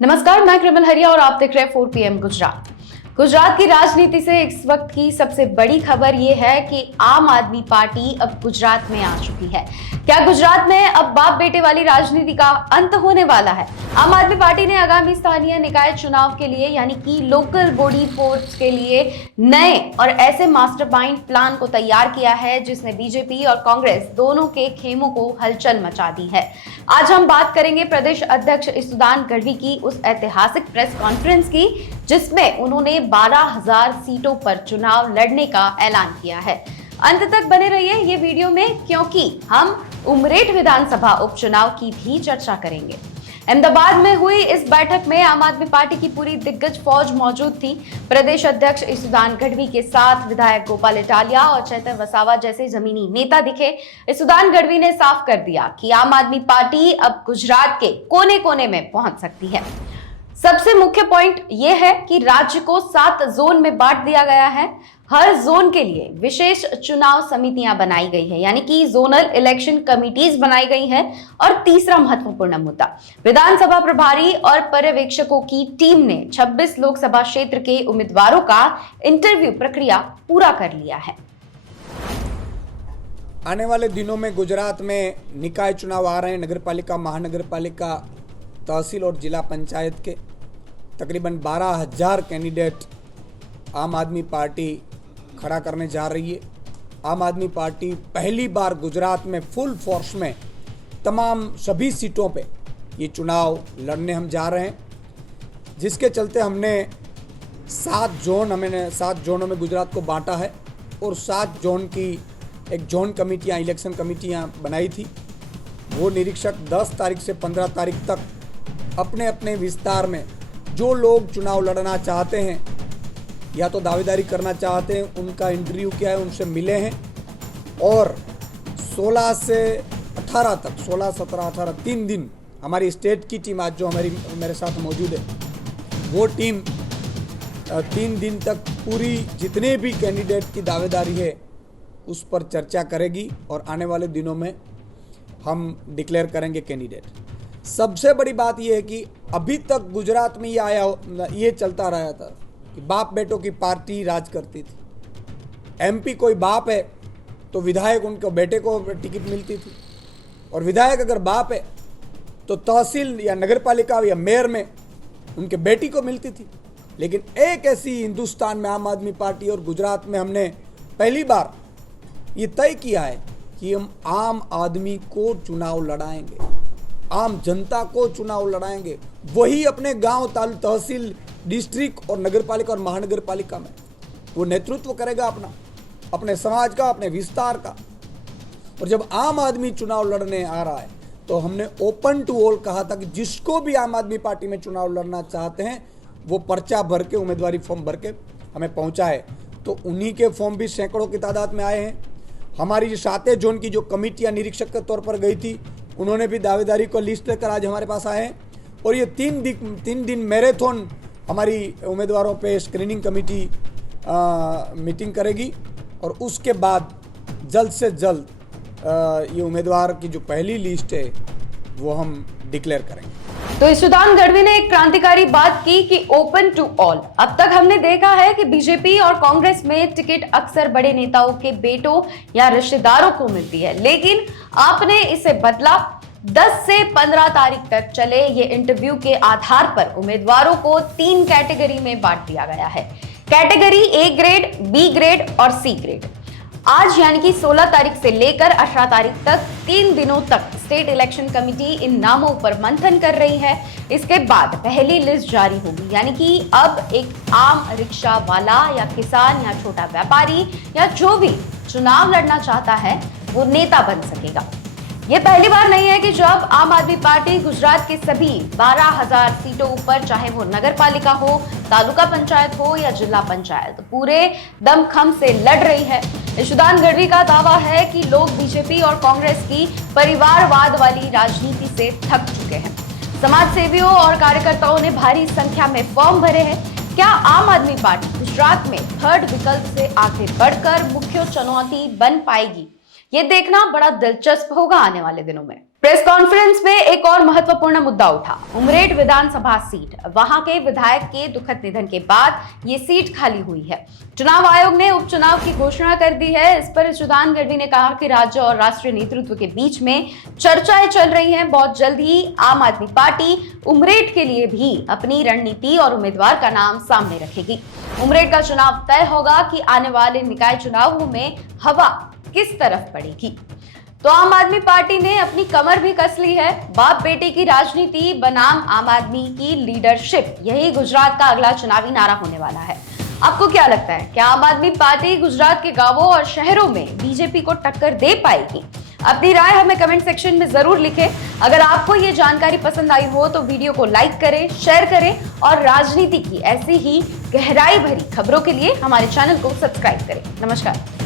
नमस्कार, मैं कृमल हरिया और आप देख रहे हैं 4 PM गुजरात। गुजरात की राजनीति से इस वक्त की सबसे बड़ी खबर यह है कि आम आदमी पार्टी अब गुजरात में आ चुकी है। क्या गुजरात में अब बाप बेटे वाली राजनीति का अंत होने वाला है? आम आदमी पार्टी ने आगामी स्थानीय निकाय चुनाव के लिए यानी कि लोकल बॉडी फोर्स के लिए नए और ऐसे मास्टरमाइंड प्लान को तैयार किया है जिसने बीजेपी और कांग्रेस दोनों के खेमों को हलचल मचा दी है। आज हम बात करेंगे प्रदेश अध्यक्ष ईसुदान गढ़वी की उस ऐतिहासिक प्रेस कॉन्फ्रेंस की जिसमें उन्होंने 12,000 सीटों पर चुनाव लड़ने का ऐलान किया है। अंत तक बने रहिए ये वीडियो में क्योंकि हम उमरेठ विधानसभा उपचुनाव की भी चर्चा करेंगे। अहमदाबाद में हुई इस बैठक में आम आदमी पार्टी की पूरी दिग्गज फौज मौजूद थी। प्रदेश अध्यक्ष ईसुदान गढ़वी के साथ विधायक गोपाल इटालिया और चैतन्य वसावा जैसे जमीनी नेता दिखे। ईसुदान गढ़वी ने साफ कर दिया कि आम आदमी पार्टी अब गुजरात के कोने कोने में पहुंच सकती है। सबसे मुख्य पॉइंट यह है कि राज्य को 7 जोन में बांट दिया गया है। हर जोन के लिए विशेष चुनाव समितियां बनाई गई है यानी कि जोनल इलेक्शन कमिटीज बनाई गई है। और तीसरा महत्वपूर्ण मुद्दा, विधानसभा प्रभारी और पर्यवेक्षकों की टीम ने 26 लोकसभा क्षेत्र के उम्मीदवारों का इंटरव्यू प्रक्रिया पूरा कर लिया है। आने वाले दिनों में गुजरात में निकाय चुनाव आ रहे हैं। नगरपालिका, महानगरपालिका, तहसील और जिला पंचायत के तकरीबन 12,000 कैंडिडेट आम आदमी पार्टी खड़ा करने जा रही है। आम आदमी पार्टी पहली बार गुजरात में फुल फोर्स में तमाम सभी सीटों पे ये चुनाव लड़ने हम जा रहे हैं, जिसके चलते हमने 7 जोनों में गुजरात को बांटा है और 7 जोन की एक जोन कमेटियाँ, इलेक्शन कमेटियाँ बनाई थी। वो निरीक्षक 10 तारीख से 15 तारीख तक अपने अपने विस्तार में जो लोग चुनाव लड़ना चाहते हैं या तो दावेदारी करना चाहते हैं, उनका इंटरव्यू किया है, उनसे मिले हैं। और 16 से 18 तक 16, 17, 18 3 दिन हमारी स्टेट की टीम आज जो मेरे साथ मौजूद है, वो टीम 3 दिन तक पूरी जितने भी कैंडिडेट की दावेदारी है उस पर चर्चा करेगी और आने वाले दिनों में हम डिक्लेयर करेंगे कैंडिडेट। सबसे बड़ी बात यह है कि अभी तक गुजरात में ये चलता रहा था कि बाप बेटों की पार्टी राज करती थी। एमपी कोई बाप है तो विधायक उनके बेटे को टिकट मिलती थी, और विधायक अगर बाप है तो तहसील या नगरपालिका या मेयर में उनके बेटी को मिलती थी। लेकिन एक ऐसी हिंदुस्तान में आम आदमी पार्टी और गुजरात में हमने पहली बार ये तय किया है कि हम आम आदमी को चुनाव लड़ाएंगे, आम जनता को चुनाव लड़ाएंगे। वही अपने गांव, तहसील, डिस्ट्रिक्ट और नगरपालिका और महानगरपालिका में वो नेतृत्व करेगा अपने समाज का, अपने विस्तार का। और जब आम आदमी चुनाव लड़ने आ रहा है तो हमने ओपन टू ऑल कहा था कि जिसको भी आम आदमी पार्टी में चुनाव लड़ना चाहते हैं वो पर्चा भर के, उम्मीदवारी फॉर्म भर के हमें पहुंचाए। तो उन्हीं के फॉर्म भी सैकड़ों की तादाद में आए हैं। हमारी 7 जोन की जो कमेटियां निरीक्षक के तौर पर गई थी, उन्होंने भी दावेदारी को लिस्ट लेकर आज हमारे पास आए हैं। और ये 3 दिन मैराथन हमारी उम्मीदवारों पे स्क्रीनिंग कमेटी मीटिंग करेगी और उसके बाद जल्द से जल्द ये उम्मीदवार की जो पहली लिस्ट है वो हम डिक्लेयर करेंगे। तो ईसुदान गढ़वी ने एक क्रांतिकारी बात की कि ओपन टू ऑल। अब तक हमने देखा है कि बीजेपी और कांग्रेस में टिकट अक्सर बड़े नेताओं के बेटों या रिश्तेदारों को मिलती है, लेकिन आपने इसे बदला। 10 से 15 तारीख तक चले ये इंटरव्यू के आधार पर उम्मीदवारों को 3 कैटेगरी में बांट दिया गया है। Category A grade, B grade और सी ग्रेड। आज यानी कि 16 तारीख से लेकर 18 तारीख तक 3 दिनों तक स्टेट इलेक्शन कमेटी इन नामों पर मंथन कर रही है। इसके बाद पहली लिस्ट जारी होगी यानी कि अब एक आम रिक्शा वाला या किसान या छोटा व्यापारी या जो भी चुनाव लड़ना चाहता है वो नेता बन सकेगा। ये पहली बार नहीं है कि जब आम आदमी पार्टी गुजरात के सभी 12,000 सीटों ऊपर, चाहे वो नगरपालिका हो, तालुका पंचायत हो या जिला पंचायत, पूरे दमखम से लड़ रही है। ईसुदान गढ़वी का दावा है कि लोग बीजेपी और कांग्रेस की परिवारवाद वाली राजनीति से थक चुके हैं। समाज सेवियों और कार्यकर्ताओं ने भारी संख्या में फॉर्म भरे हैं। क्या आम आदमी पार्टी गुजरात में थर्ड विकल्प से आगे बढ़कर मुख्य चुनौती बन पाएगी? ये देखना बड़ा दिलचस्प होगा आने वाले दिनों में। प्रेस कॉन्फ्रेंस में एक और महत्वपूर्ण मुद्दा उठा, उमरेठ विधानसभा सीट। वहां के विधायक के दुखद निधन के बाद ये सीट खाली हुई है। चुनाव आयोग ने उपचुनाव की घोषणा कर दी है। इस पर सुजान गढ़वी ने कहा कि राज्य और राष्ट्रीय नेतृत्व के बीच में चर्चाएं चल रही हैं। बहुत जल्द ही आम आदमी पार्टी उमरेठ के लिए भी अपनी रणनीति और उम्मीदवार का नाम सामने रखेगी। उमरेठ का चुनाव तय होगा कि आने वाले निकाय चुनावों में हवा किस तरफ पड़ेगी। तो आम आदमी पार्टी ने अपनी कमर भी कस ली है। बाप बेटे की राजनीति बनाम आम आदमी की लीडरशिप, यही गुजरात का अगला चुनावी नारा होने वाला है। आपको क्या लगता है, क्या आम आदमी पार्टी गुजरात के गांवों और शहरों में बीजेपी को टक्कर दे पाएगी? अपनी राय हमें कमेंट सेक्शन में जरूर लिखें। अगर आपको ये जानकारी पसंद आई हो तो वीडियो को लाइक करें, शेयर करें और राजनीति की ऐसी ही गहराई भरी खबरों के लिए हमारे चैनल को सब्सक्राइब करें। नमस्कार।